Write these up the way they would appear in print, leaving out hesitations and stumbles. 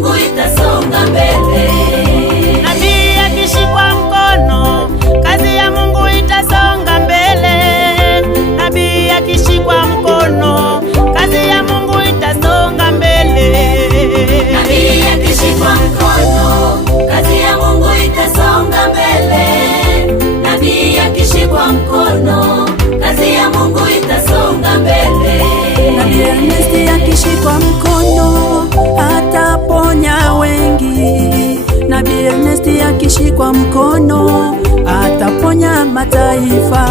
Mungu itasonga mbele. Nabii akishikwa mkono, kazi ya Mungu itasonga mbele. Nabii akishikwa mkono, kazi ya Mungu itasonga mbele. Nabii akishikwa mkono, kazi ya Mungu itasonga mbele. Nabii akishikwa mkono, kazi ya Mungu itasonga mbele. Nabii Ernesti akishikwa mkono ataponya wengi. Nabii Ernesti akishikwa mkono ataponya mataifa.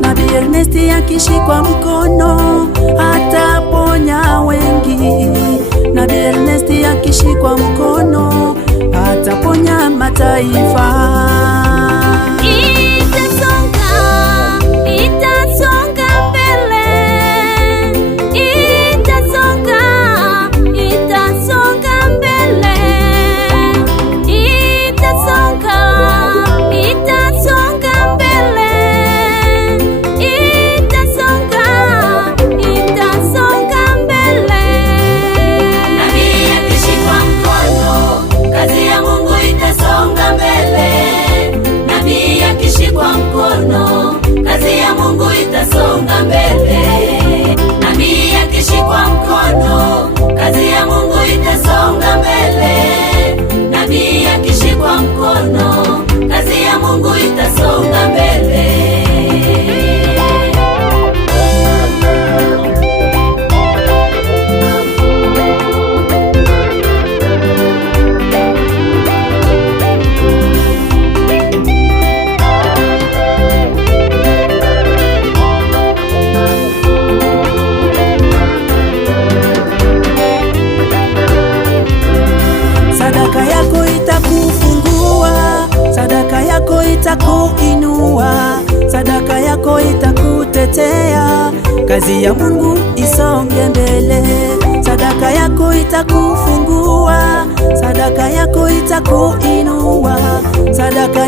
Nabii Ernesti akishikwa mkono ataponya wengi. Nabii Ernesti akishikwa mkono ataponya mataifa. Kazi ya Mungu itasonga mbele. Nabii akishikwa mkono, kazi ya Mungu itasonga mbele. Nabii akishikwa mkono, kazi ya Mungu itasonga mbele. Sadaka yako itakufungua, sadaka yako itakuinua, sadaka yako itakutetea, kazi ya Mungu isonge mbele. Sadaka yako itakufungua, sadaka yako itakuinua, sadaka